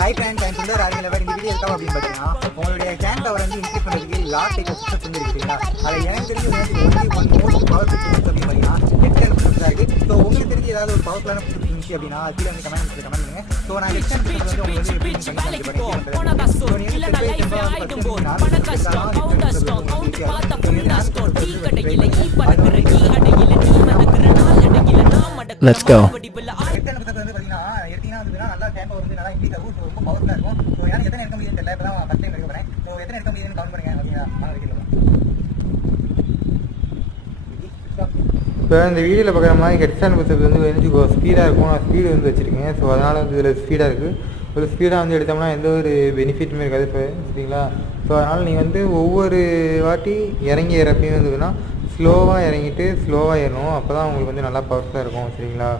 High plan can Sundar ஆர்மியில் இந்த video இருக்கா அப்படின்னு பார்த்தீங்கன்னா உங்களுடைய கேன் பவர் வந்து இன்க்ரீஸ் பண்ணுறதுக்கு லாக் டைப் சிஸ்டம் வந்துருக்குங்களா அதில் எனக்கு தெரிஞ்சு ஒன் மோஸ்ட் பவர் சிஸ்டம் அப்படின்னு பார்த்தீங்கன்னா எக்ஸ்டர்னல் சிஸ்டம் தான் இருக்குது. ஸோ உங்களுக்கு தெரிஞ்சு ஏதாவது ஒரு பவர்ஃபுல்லான சிஸ்டம் இருந்துச்சு அப்படின்னா கீழே வந்து கமெண்ட் பண்ணுங்க. ஸோ நான் எக்ஸ்டர்னல் சிஸ்டம் வந்து உங்களுக்கு எப்படி Let's go. இப்போ இந்த வீடியோவில் பார்க்குற மாதிரி ஹெட்ஸ்டாண்ட் பஸ்ஸுக்கு வந்து கொஞ்சம் ஸ்பீடாக இருக்கும். நான் ஸ்பீடு வந்து வச்சுருக்கேன். ஸோ அதனால் வந்து இதில் ஸ்பீடாக இருக்குது. ஒரு ஸ்பீடாக வந்து எடுத்தோம்னா எந்த ஒரு பெனிஃபிட்டுமே இருக்காது. இப்போ சரிங்களா? ஸோ அதனால் நீங்கள் வந்து ஒவ்வொரு வாட்டி இறங்கி இறப்பையும் வந்துன்னா ஸ்லோவாக இறங்கிட்டு ஸ்லோவாக ஏறணும். அப்போ தான் உங்களுக்கு வந்து நல்லா பவர்ஃபுல்லாக இருக்கும். சரிங்களா?